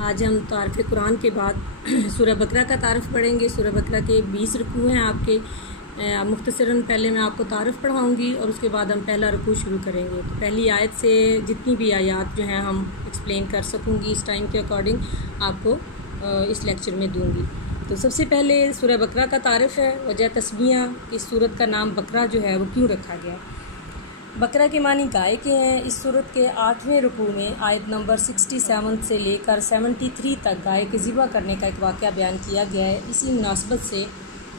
آج ہم تعارف قرآن کے بعد سورہ بقرہ کا تعارف پڑھیں گے۔ سورہ بقرہ کے 20 رکوع ہیں آپ کے۔ مختصراً پہلے میں آپ کو تعارف پڑھاؤں گی اور اس کے بعد ہم پہلا رکوع شروع کریں گے۔ تو پہلی آیت سے جتنی بھی آیات جو ہیں ہم ایکسپلین کر سکوں گی اس ٹائم کے اکارڈنگ آپ کو اس لیکچر میں دوں گی۔ تو سب سے پہلے سورہ بقرہ کا تعارف ہے۔ وجہ تسمیہ، اس سورت کا نام بقرہ جو ہے وہ کیوں رکھا گیا۔ بقرہ کے معنی گائے کے ہیں۔ اس سورت کے 8ویں رکوع میں آیت نمبر 67 سے لے کر 73 تک گائے کے ذبح کرنے کا ایک واقعہ بیان کیا گیا ہے۔ اسی مناسبت سے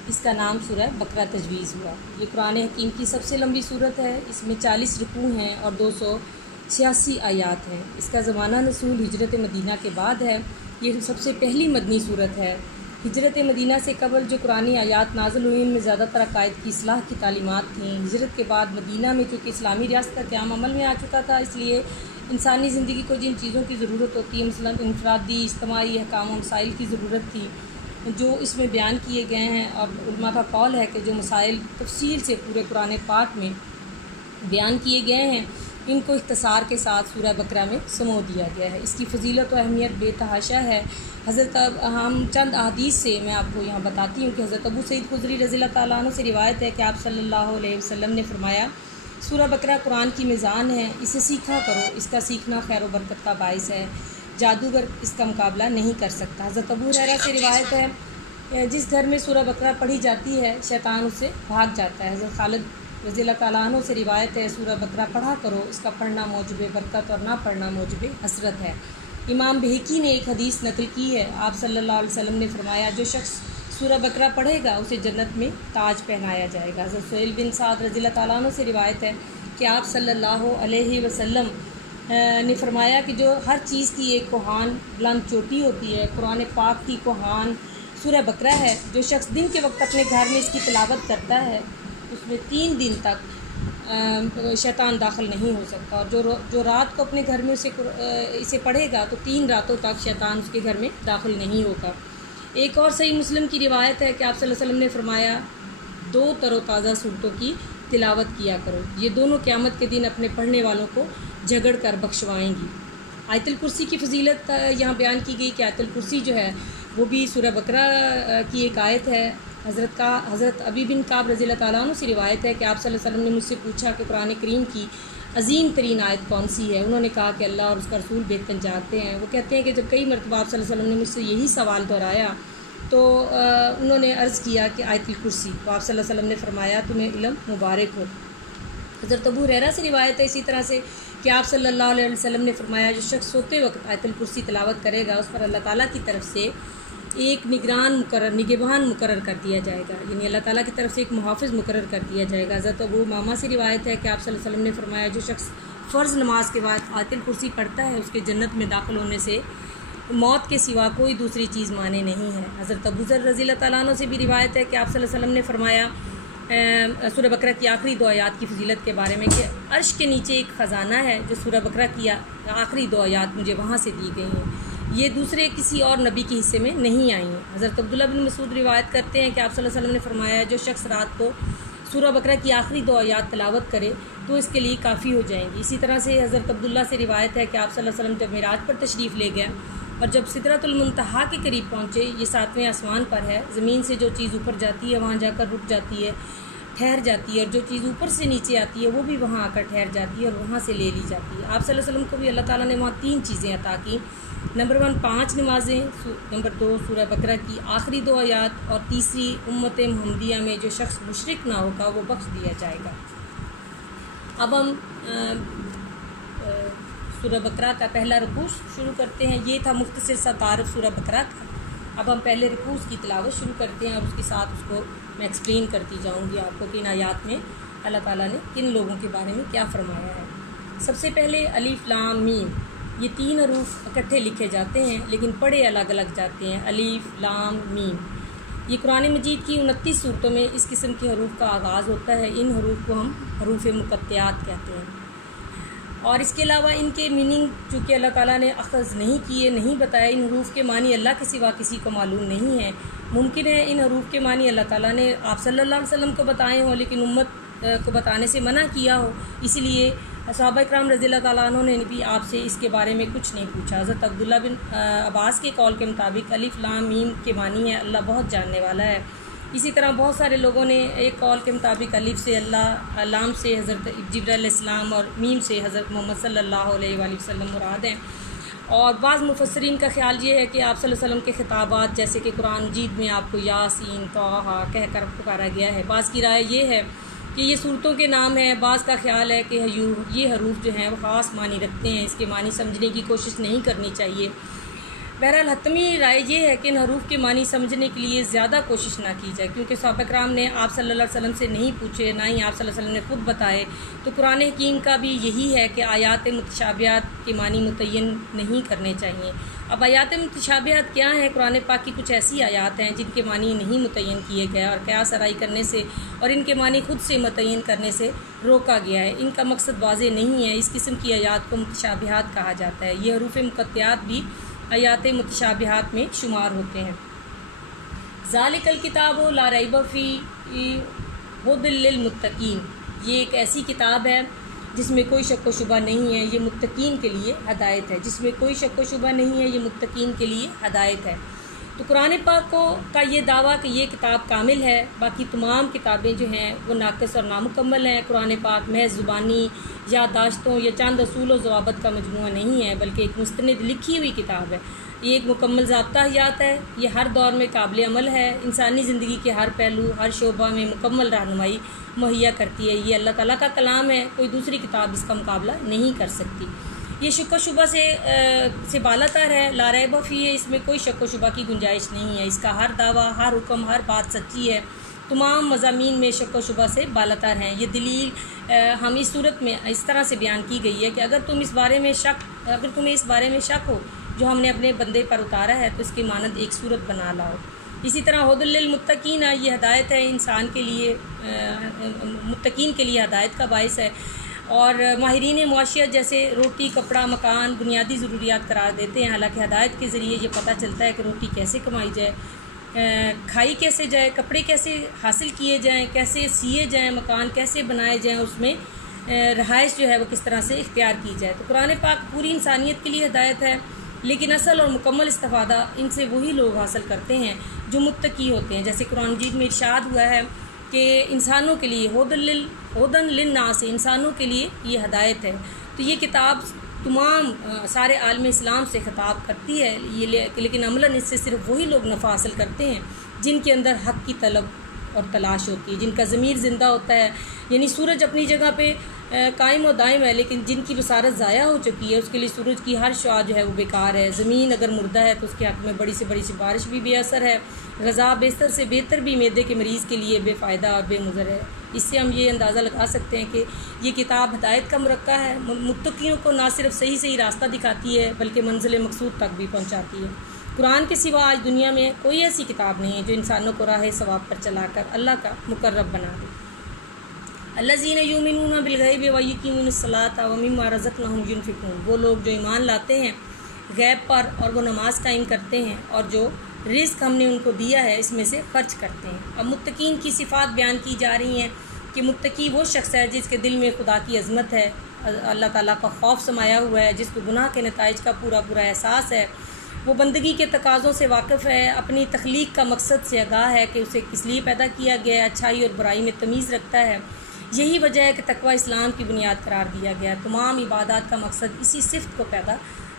اس کا نام سورہ بقرہ تجویز ہوا۔ یہ قرآن حکیم کی سب سے لمبی سورت ہے۔ اس میں 40 رکوع ہیں اور 286 آیات ہیں۔ اس کا زمانہ نزول ہجرت مدینہ کے بعد ہے۔ یہ سب سے پہلی مدنی سورت ہے۔ ہجرت مدینہ سے قبل جو قرآنی آیات نازل ہوئی ان میں زیادہ تر عقائد کی اصلاح کی تعلیمات تھیں۔ ہجرت کے بعد مدینہ میں چونکہ اسلامی ریاست کا قیام عمل میں آ چکا تھا، اس لیے انسانی زندگی کو جن چیزوں کی ضرورت ہوتی ہے، مثلاً انفرادی اجتماعی احکام و مسائل کی ضرورت تھی، جو اس میں بیان کیے گئے ہیں۔ اور علماء کا قول ہے کہ جو مسائل تفصیل سے پورے قرآن پاک میں بیان کیے گئے ہیں ان کو اختصار کے ساتھ سورہ بقرہ میں سمو دیا گیا ہے۔ اس کی فضیلت و اہمیت بے تحاشا ہے۔ ہم چند احادیث سے میں آپ کو یہاں بتاتی ہوں کہ حضرت ابو سعید خدری رضی اللہ تعالیٰ عنہ سے روایت ہے کہ آپ صلی اللہ علیہ وسلم نے فرمایا، سورہ بقرہ قرآن کی میزان ہے، اسے سیکھا کرو، اس کا سیکھنا خیر و برکت کا باعث ہے، جادوگر اس کا مقابلہ نہیں کر سکتا۔ حضرت ابو ہریرہ سے روایت ہے، جس گھر میں سورہ بقرہ پڑھی جاتی ہے شیطان اس سے بھاگ جاتا ہے۔ حضرت خالد رضی اللہ تعالیٰ عنہ سے روایت ہے، سورہ بقرہ پڑھا کرو، اس کا پڑھنا موجب برکت اور نہ پڑھنا موجب حسرت ہے۔ امام بہقی نے ایک حدیث نقل کی ہے، آپ صلی اللہ علیہ وسلم نے فرمایا، جو شخص سورہ بقرہ پڑھے گا اسے جنت میں تاج پہنایا جائے گا۔ حضرت سہیل بن سعد رضی اللہ تعالیٰ عنہ سے روایت ہے کہ آپ صلی اللہ علیہ وسلم نے فرمایا کہ جو ہر چیز کی ایک کوہان بلند چوٹی ہوتی ہے، قرآن پاک کی کوہان سورہ بقرہ ہے۔ جو شخص دن کے وقت اپنے گھر میں اس کی تلاوت کرتا ہے اس میں 3 دن تک شیطان داخل نہیں ہو سکتا، اور جو رات کو اپنے گھر میں اسے پڑھے گا تو 3 راتوں تک شیطان اس کے گھر میں داخل نہیں ہوگا۔ ایک اور صحیح مسلم کی روایت ہے کہ آپ صلی اللہ علیہ وسلم نے فرمایا، 2 تر و تازہ صورتوں کی تلاوت کیا کرو، یہ دونوں قیامت کے دن اپنے پڑھنے والوں کو جھگڑ کر بخشوائیں گی۔ آیت الکرسی کی فضیلت یہاں بیان کی گئی کہ آیت الکرسی جو ہے وہ بھی سورہ بقرہ کی ایک آیت ہے۔ حضرت ابی بن کعب رضی اللہ تعالیٰ عنہ سے روایت ہے کہ آپ صلی اللہ علیہ وسلم نے مجھ سے پوچھا کہ قرآن کریم کی عظیم ترین آیت کون سی ہے؟ انہوں نے کہا کہ اللہ اور اس کا رسول بہتر جانتے ہیں۔ وہ کہتے ہیں کہ جب کئی مرتبہ آپ صلی اللہ علیہ وسلم نے مجھ سے یہی سوال دہرایا تو انہوں نے عرض کیا کہ آیت الکرسی، تو آپ صلی اللہ علیہ وسلم نے فرمایا تمہیں علم مبارک ہو۔ حضرت ابو ہریرہ سے روایت ہے اسی طرح سے کہ آپ صلی اللہ علیہ وسلم نے فرمایا، جو شخص سوتے وقت آیت الکرسی تلاوت کرے گا اس پر اللہ تعالیٰ کی طرف سے ایک نگہبان مقرر کر دیا جائے گا، یعنی اللہ تعالیٰ کی طرف سے ایک محافظ مقرر کر دیا جائے گا۔ حضرت ابو امامہ سے روایت ہے کہ آپ صلی اللہ علیہ وسلم نے فرمایا، جو شخص فرض نماز کے بعد آیت الکرسی پڑھتا ہے اس کے جنت میں داخل ہونے سے موت کے سوا کوئی دوسری چیز مانے نہیں ہے۔ حضرت ابو ذر رضی اللہ تعالیٰ عنہ سے بھی روایت ہے کہ آپ صلی اللہ علیہ وسلم نے فرمایا سورہ بقرہ کی آخری 2 آیات کی فضیلت کے بارے میں کہ عرش کے نیچے ایک خزانہ ہے جو سورہ بقرہ کی آخری 2 آیات مجھے وہاں سے دی گئی ہیں، یہ دوسرے کسی اور نبی کے حصے میں نہیں آئی ہیں۔ حضرت عبداللہ بن مسعود روایت کرتے ہیں کہ آپ صلی اللہ علیہ وسلم نے فرمایا، جو شخص رات کو سورہ بقرہ کی آخری 2 آیات تلاوت کرے تو اس کے لیے کافی ہو جائیں گی۔ اسی طرح سے حضرت عبداللہ سے روایت ہے کہ آپ صلی اللہ علیہ وسلم جب معراج پر تشریف لے گئے اور جب سدرۃ المنتہا کے قریب پہنچے، یہ 7ویں آسمان پر ہے، زمین سے جو چیز اوپر جاتی ہے وہاں جا کر رک جاتی ہے، ٹھہر جاتی ہے، اور جو چیز اوپر سے نیچے آتی ہے وہ بھی وہاں آ کر ٹھہر جاتی ہے اور وہاں سے لے لی جاتی ہے۔ آپ صلی اللہ علیہ وسلم کو بھی اللہ تعالیٰ نے وہاں 3 چیزیں عطا کی، نمبر 1 5 نمازیں، نمبر 2 سورہ بقرہ کی آخری 2 آیات، اور تیسری امت محمدیہ میں جو شخص مشرک نہ ہوگا وہ بخش دیا جائے گا۔ اب ہم سورہ بقرہ کا پہلا رکوع شروع کرتے ہیں۔ یہ تھا مختصر سا تعارف سورہ بقرہ کا۔ اب ہم پہلے رکوع کی تلاوت شروع کرتے ہیں اور اس کے ساتھ اس کو میں ایکسپلین کرتی جاؤں گی آپ کو کہ ان آیات میں اللہ تعالیٰ نے کن لوگوں کے بارے میں کیا فرمایا ہے۔ سب سے پہلے الف لام میم، یہ 3 حروف اکٹھے لکھے جاتے ہیں لیکن پڑھے الگ الگ جاتے ہیں، الف لام میم۔ یہ قرآن مجید کی 29 صورتوں میں اس قسم کے حروف کا آغاز ہوتا ہے۔ ان حروف کو ہم حروف مقطعات کہتے ہیں، اور اس کے علاوہ ان کے میننگ چونکہ اللہ تعالیٰ نے اخذ نہیں کیے، نہیں بتایا، ان حروف کے معنی اللہ کے سوا کسی کو معلوم نہیں ہے۔ ممکن ہے ان حروف کے معنی اللہ تعالیٰ نے آپ صلی اللہ علیہ وسلم کو بتائے ہوں لیکن امت کو بتانے سے منع کیا ہو، اس لیے صحابہ کرام رضی اللہ تعالیٰ عنہ نے بھی آپ سے اس کے بارے میں کچھ نہیں پوچھا۔ حضرت عبداللہ بن عباس کے قول کے مطابق الف لام میم کے معنی ہے اللہ بہت جاننے والا ہے۔ اسی طرح بہت سارے لوگوں نے ایک قول کے مطابق الف سے اللہ، لام سے حضرت جبرائیل علیہ السلام اور میم سے حضرت محمد صلی اللہ علیہ وآلہ وسلم مراد ہیں۔ اور بعض مفسرین کا خیال یہ ہے کہ آپ صلی اللہ علیہ وسلم کے خطابات جیسے کہ قرآن مجید میں آپ کو یاسین طٰہٰ کہہ کر پکارا گیا ہے۔ بعض کی رائے یہ ہے کہ یہ صورتوں کے نام ہیں، بعض کا خیال ہے کہ یہ حروف جو ہیں وہ خاص معنی رکھتے ہیں، اس کے معنی سمجھنے کی کوشش نہیں کرنی چاہیے۔ بہرحال حتمی رائے یہ ہے کہ ان حروف کے معنی سمجھنے کے لیے زیادہ کوشش نہ کی جائے، کیونکہ صحابہ کرام نے آپ صلی اللہ علیہ وسلم سے نہیں پوچھے، نہ ہی آپ صلی اللہ علیہ وسلم نے خود بتائے۔ تو قرآن حکیم کا بھی یہی ہے کہ آیات متشابہات کے معنی متعین نہیں کرنے چاہیے۔ اب آیات متشابہات کیا ہیں؟ قرآن پاک کی کچھ ایسی آیات ہیں جن کے معنی نہیں متعین کیے گئے اور قیاس آرائی کرنے سے اور ان کے معنی خود سے متعین کرنے سے روکا گیا ہے۔ ان کا مقصد واضح نہیں ہے، اس قسم کی آیات کو متشابہات کہا جاتا ہے۔ یہ حروف مقطعات بھی آیات متشابہات میں شمار ہوتے ہیں۔ ذالک الکتاب لا ریب فیہ ھدی للمتقین، یہ ایک ایسی کتاب ہے جس میں کوئی شک و شبہ نہیں ہے، یہ متقین کے لیے ہدایت ہے، جس میں کوئی شک و شبہ نہیں ہے، یہ متقین کے لیے ہدایت ہے۔ تو قرآن پاک کا یہ دعویٰ کہ یہ کتاب کامل ہے، باقی تمام کتابیں جو ہیں وہ ناقص اور نامکمل ہیں۔ قرآن پاک محض زبانی یادداشتوں یا چند اصول و ضوابط کا مجموعہ نہیں ہے، بلکہ ایک مستند لکھی ہوئی کتاب ہے۔ یہ ایک مکمل ضابطہ حیات ہے، یہ ہر دور میں قابل عمل ہے، انسانی زندگی کے ہر پہلو ہر شعبہ میں مکمل رہنمائی مہیا کرتی ہے۔ یہ اللہ تعالیٰ کا کلام ہے، کوئی دوسری کتاب اس کا مقابلہ نہیں کر سکتی۔ یہ شک و شبہ سے بالاتر ہے، لا ریب فیہ، اس میں کوئی شک و شبہ کی گنجائش نہیں ہے۔ اس کا ہر دعویٰ، ہر حکم، ہر بات سچی ہے، تمام مضامین میں شک و شبہ سے بالاتر ہیں۔ یہ دلیل ہم اس صورت میں اس طرح سے بیان کی گئی ہے کہ اگر تمہیں اس بارے میں شک ہو جو ہم نے اپنے بندے پر اتارا ہے تو اس کی مانند ایک صورت بنا لاؤ۔ اسی طرح ھدی للمتقین، یہ ہدایت ہے انسان کے لیے، متقین کے لیے ہدایت کا باعث ہے۔ اور ماہرین معاشیت جیسے روٹی، کپڑا، مکان بنیادی ضروریات قرار دیتے ہیں، حالانکہ ہدایت کے ذریعے یہ پتہ چلتا ہے کہ روٹی کیسے کمائی جائے، کھائی کیسے جائے، کپڑے کیسے حاصل کیے جائیں، کیسے سیے جائیں، مکان کیسے بنائے جائیں، اس میں رہائش جو ہے وہ کس طرح سے اختیار کی جائے۔ تو قرآن پاک پوری انسانیت کے لیے ہدایت ہے، لیکن اصل اور مکمل استفادہ ان سے وہی لوگ حاصل کرتے ہیں جو متقی ہوتے ہیں۔ جیسے قرآن مجید میں ارشاد ہوا ہے کہ انسانوں کے لیے ھدی للناس، انسانوں کے لیے یہ ہدایت ہے۔ تو یہ کتاب تمام سارے عالم اسلام سے خطاب کرتی ہے، لیکن عملاً اس سے صرف وہی لوگ نفع حاصل کرتے ہیں جن کے اندر حق کی طلب اور تلاش ہوتی ہے، جن کا ضمیر زندہ ہوتا ہے۔ یعنی سورج اپنی جگہ پہ قائم و دائم ہے، لیکن جن کی بصارت ضائع ہو چکی ہے اس کے لیے سورج کی ہر شعاع جو ہے وہ بیکار ہے۔ زمین اگر مردہ ہے تو اس کے حق میں بڑی سے بڑی سی بارش بھی بے اثر ہے، غذا بہتر سے بہتر بھی معدے کے مریض کے لیے بے فائدہ اور بے مضر ہے۔ اس سے ہم یہ اندازہ لگا سکتے ہیں کہ یہ کتاب ہدایت کا مرقع ہے، متقیوں کو نہ صرف صحیح راستہ دکھاتی ہے بلکہ منزل مقصود تک بھی پہنچاتی ہے۔ قرآن کے سوا آج دنیا میں کوئی ایسی کتاب نہیں ہے جو انسانوں کو راہ ثواب پر چلا کر اللہ کا مقرب بنا دے۔ الذین یؤمنون بالغیب ویقیمون الصلاۃ ومما رزقناہم ینفقون، وہ لوگ جو ایمان لاتے ہیں غیب پر اور وہ نماز قائم کرتے ہیں اور جو رزق ہم نے ان کو دیا ہے اس میں سے خرچ کرتے ہیں۔ اب متقین کی صفات بیان کی جا رہی ہیں کہ متقی وہ شخص ہے جس کے دل میں خدا کی عظمت ہے، اللہ تعالیٰ کا خوف سمایا ہوا ہے، جس کو گناہ کے نتائج کا پورا احساس ہے، وہ بندگی کے تقاضوں سے واقف ہے، اپنی تخلیق کا مقصد سے آگاہ ہے کہ اسے کس لیے پیدا کیا گیا ہے، اچھائی اور برائی میں تمیز رکھتا ہے۔ یہی وجہ ہے کہ تقوی اسلام کی بنیاد قرار دیا گیا ہے۔ تمام عبادات کا مقصد اسی صفت کو پیدا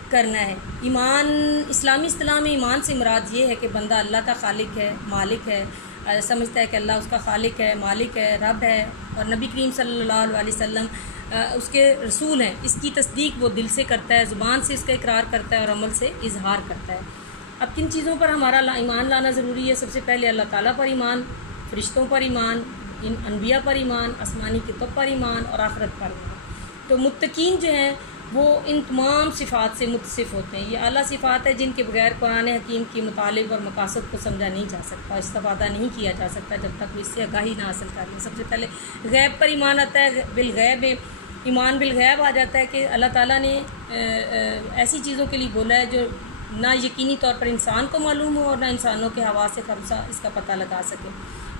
کرنا ہے۔ ایمان، اسلامی اصطلاح میں ایمان سے مراد یہ ہے کہ بندہ اللہ کا خالق ہے، مالک ہے، سمجھتا ہے کہ اللہ اس کا خالق ہے، مالک ہے، رب ہے، اور نبی کریم صلی اللہ علیہ وسلم اس کے رسول ہیں۔ اس کی تصدیق وہ دل سے کرتا ہے، زبان سے اس کا اقرار کرتا ہے اور عمل سے اظہار کرتا ہے۔ اب کن چیزوں پر ہمارا ایمان لانا ضروری ہے؟ سب سے پہلے اللہ تعالیٰ پر ایمان، فرشتوں پر ایمان، ان انبیاء پر ایمان، آسمانی کتب پر ایمان اور آخرت پر ایمان۔ تو متقین جو ہیں وہ ان تمام صفات سے متصف ہوتے ہیں۔ یہ اعلیٰ صفات ہے جن کے بغیر قرآن حکیم کی مطالب اور مقاصد کو سمجھا نہیں جا سکتا، استفادہ نہیں کیا جا سکتا جب تک وہ اس سے آگاہی نہ حاصل کر لیں۔ سب سے پہلے غیب پر ایمان آتا ہے، بالغیب ایمان بالغیب آ جاتا ہے کہ اللہ تعالیٰ نے ایسی چیزوں کے لیے بولا ہے جو نہ یقینی طور پر انسان کو معلوم ہو اور نہ انسانوں کے حواس خمسہ اس کا پتہ لگا سکے۔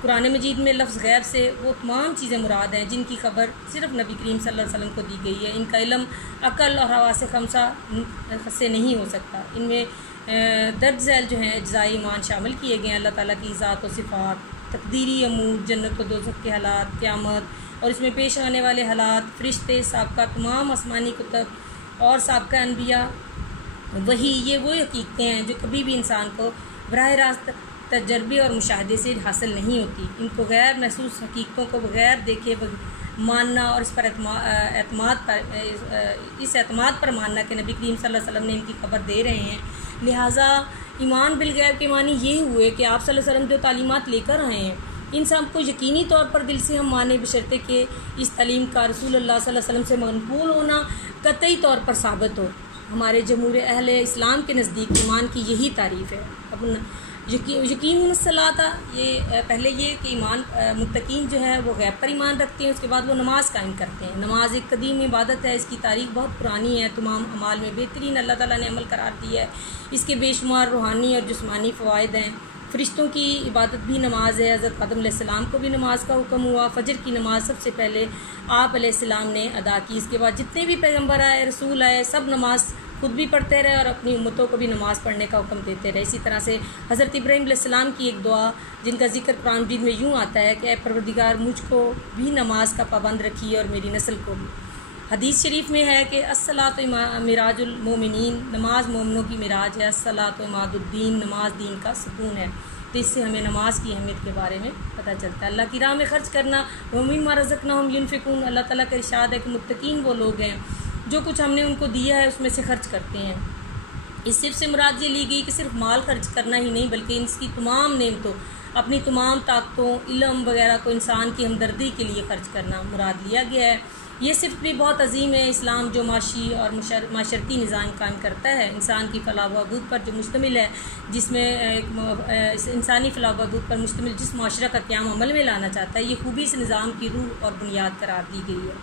قرآن مجید میں لفظ غیب سے وہ تمام چیزیں مراد ہیں جن کی خبر صرف نبی کریم صلی اللہ علیہ وسلم کو دی گئی ہے۔ ان کا علم عقل اور حواس خمسہ سے نہیں ہو سکتا۔ ان میں درج ذیل جو ہیں اجزائی ایمان شامل کیے گئے ہیں، اللہ تعالیٰ کی ذات و صفات، تقدیری امور، جنت و دوزخ کے حالات، قیامت اور اس میں پیش آنے والے حالات، فرشتے، سابقہ تمام آسمانی کتب اور سابقہ انبیاء، وہی یہ وہ حقیقتیں ہیں جو کبھی بھی انسان کو براہ راست تجربے اور مشاہدے سے حاصل نہیں ہوتی۔ ان کو غیر محسوس حقیقتوں کو بغیر دیکھے ماننا اور اس اعتماد پر ماننا کہ نبی کریم صلی اللہ علیہ وسلم نے ان کی خبر دے رہے ہیں۔ لہٰذا ایمان بالغیب کے معنی یہ ہوئے کہ آپ صلی اللہ علیہ وسلم جو تعلیمات لے کر آئے ہیں ان سب کو یقینی طور پر دل سے ہم مانیں، بشرطے کہ اس تعلیم کا رسول اللہ صلی اللہ علیہ وسلم سے منقول ہونا قطعی طور پر ثابت ہو۔ ہمارے جمہور اہل اسلام کے نزدیک ایمان کی یہی تعریف ہے۔ اب یقین الصلاۃ، یہ پہلے یہ کہ ایمان متقین جو ہے وہ غیب پر ایمان رکھتے ہیں، اس کے بعد وہ نماز قائم کرتے ہیں۔ نماز ایک قدیم عبادت ہے، اس کی تاریخ بہت پرانی ہے، تمام اعمال میں بہترین اللہ تعالیٰ نے عمل قرار دیا ہے۔ اس کے بے شمار روحانی اور جسمانی فوائد ہیں۔ فرشتوں کی عبادت بھی نماز ہے۔ حضرت آدم علیہ السلام کو بھی نماز کا حکم ہوا۔ فجر کی نماز سب سے پہلے آپ علیہ السلام نے ادا کی، اس کے بعد جتنے بھی پیغمبر آئے، رسول آئے، سب نماز خود بھی پڑھتے رہے اور اپنی امتوں کو بھی نماز پڑھنے کا حکم دیتے رہے۔ اسی طرح سے حضرت ابراہیم علیہ السلام کی ایک دعا جن کا ذکر قرآن مجید میں یوں آتا ہے کہ اے پروردگار مجھ کو بھی نماز کا پابند رکھیے اور میری نسل کو بھی۔ حدیث شریف میں ہے کہ الصلاۃ معراج المومنین، نماز مومنوں کی معراج ہے۔ الصلاۃ عماد الدین، نماز دین کا ستون ہے۔ تو اس سے ہمیں نماز کی اہمیت کے بارے میں پتہ چلتا ہے۔ اللہ کی راہ میں خرچ کرنا، وَمِمَّا رَزَقْنَاهُمْ يُنْفِقُونَ، اللہ تعالیٰ کا ارشاد ہے کہ متقین وہ لوگ ہیں جو کچھ ہم نے ان کو دیا ہے اس میں سے خرچ کرتے ہیں۔ اس صرف سے مراد یہ لی گئی کہ صرف مال خرچ کرنا ہی نہیں بلکہ ان کی تمام نعمتوں، اپنی تمام طاقتوں، علم وغیرہ کو انسان کی ہمدردی کے لیے خرچ کرنا مراد لیا گیا ہے۔ یہ صرف بھی بہت عظیم ہے۔ اسلام جو معاشی اور معاشرتی نظام قائم کرتا ہے انسان کی فلاح و بہبود پر جو مشتمل ہے، جس میں انسانی فلاح و بہبود پر مشتمل جس معاشرہ کا قیام عمل میں لانا چاہتا ہے، یہ خوبی سے نظام کی روح اور بنیاد قرار دی گئی ہے۔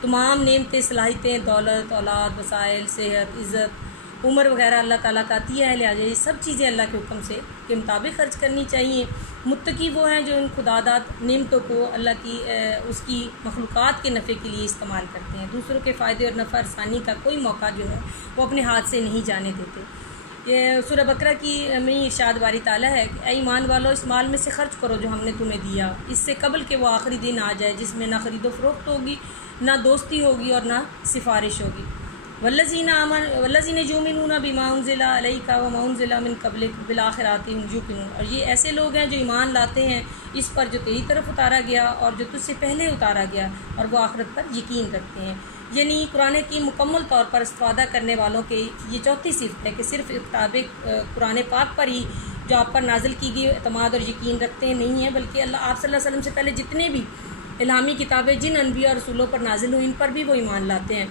تمام نعمتیں، صلاحیتیں، دولت، اولاد، وسائل، صحت، عزت، عمر وغیرہ اللہ تعالیٰ کا عطیہ ہے، لہٰذا یہ سب چیزیں اللہ کے حکم سے کے مطابق خرچ کرنی چاہیے۔ متقی وہ ہیں جو ان خداداد نعمتوں کو اللہ کی اس کی مخلوقات کے نفع کے لیے استعمال کرتے ہیں، دوسروں کے فائدے اور نفع رسانی کا کوئی موقع جو ہے وہ اپنے ہاتھ سے نہیں جانے دیتے۔ یہ سورہ بقرہ کی میں ارشاد باری تعالیٰ ہے کہ اے ایمان والو، اس مال میں سے خرچ کرو جو ہم نے تمہیں دیا، اس سے قبل کہ وہ آخری دن آ جائے جس میں نہ خرید و فروخت ہوگی، نہ دوستی ہوگی اور نہ سفارش ہوگی۔ والذین یؤمنون بما انزل الیک وما انزل من قبلک بالآخرۃ هم یوقنون، اور یہ ایسے لوگ ہیں جو ایمان لاتے ہیں اس پر جو تیری طرف اتارا گیا اور جو تجھ سے پہلے اتارا گیا، اور وہ آخرت پر یقین رکھتے ہیں۔ یعنی قرآن کی مکمل طور پر استفادہ کرنے والوں کے یہ چوتھی صفت ہے کہ صرف کتاب قرآن پاک پر ہی جو آپ پر نازل کی گئی اعتماد اور یقین رکھتے ہیں نہیں ہیں، بلکہ آپ صلی اللہ علیہ وسلم سے پہلے جتنے بھی الہامی کتابیں جن انبیاء اور رسولوں پر نازل ہوئیں ان پر بھی وہ ایمان لاتے ہیں۔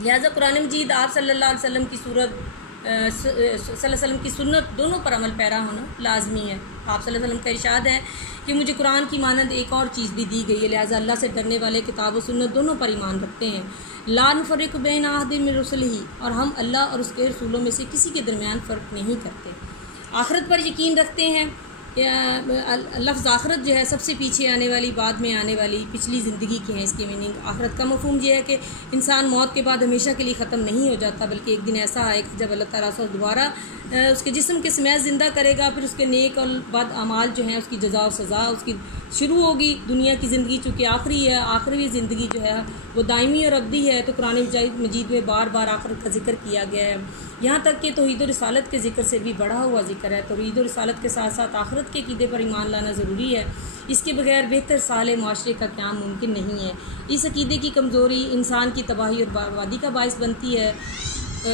لہٰذا قرآن مجید آپ صلی اللہ علیہ وسلم کی صلی اللہ علیہ وسلم کی سنت دونوں پر عمل پیرا ہونا لازمی ہے۔ آپ صلی اللہ علیہ وسلم کا ارشاد ہے کہ مجھے قرآن کی مانند ایک اور چیز بھی دی گئی ہے، لہٰذا اللہ سے ڈرنے والے کتاب و سنت دونوں پر ایمان رکھتے ہیں۔ لا نفرق بین احد من رسلہ، اور ہم اللہ اور اس کے رسولوں میں سے کسی کے درمیان فرق نہیں کرتے۔ آخرت پر یقین رکھتے ہیں۔ لفظ آخرت جو ہے سب سے پیچھے آنے والی، بعد میں آنے والی پچھلی زندگی کی ہیں۔ اس کی میننگ آخرت کا مفہوم یہ ہے کہ انسان موت کے بعد ہمیشہ کے لیے ختم نہیں ہو جاتا، بلکہ ایک دن ایسا آئے گا جب اللہ تعالیٰ سے دوبارہ اس کے جسم کے سمیت زندہ کرے گا، پھر اس کے نیک اور بد اعمال جو ہیں اس کی جزا و سزا اس کی شروع ہوگی۔ دنیا کی زندگی چونکہ آخری ہے، آخری زندگی جو ہے وہ دائمی اور ابدی ہے، تو قرآن مجید میں بار بار آخرت کا ذکر کیا گیا ہے، یہاں تک کہ توحید و رسالت کے ذکر سے بھی بڑھا ہوا ذکر ہے۔ توحید و رسالت کے ساتھ ساتھ آخرت کے عقیدے پر ایمان لانا ضروری ہے، اس کے بغیر بہتر صالح معاشرے کا قیام ممکن نہیں ہے۔ اس عقیدے کی کمزوری انسان کی تباہی اور بربادی کا باعث بنتی ہے۔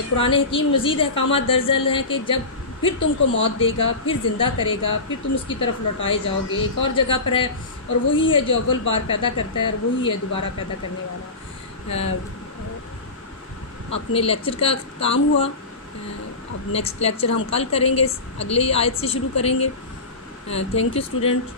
قرآن حکیم مزید احکامات درج ذیل ہیں کہ جب پھر تم کو موت دے گا، پھر زندہ کرے گا، پھر تم اس کی طرف لوٹائے جاؤ گے۔ ایک اور جگہ پر ہے، اور وہی ہے جو اول بار پیدا کرتا ہے اور وہی ہے دوبارہ پیدا کرنے والا۔ اپنے لیکچر کا اختتام ہوا، اب نیکسٹ لیکچر ہم کل کریں گے، اگلی آیت سے شروع کریں گے۔ Thank you student.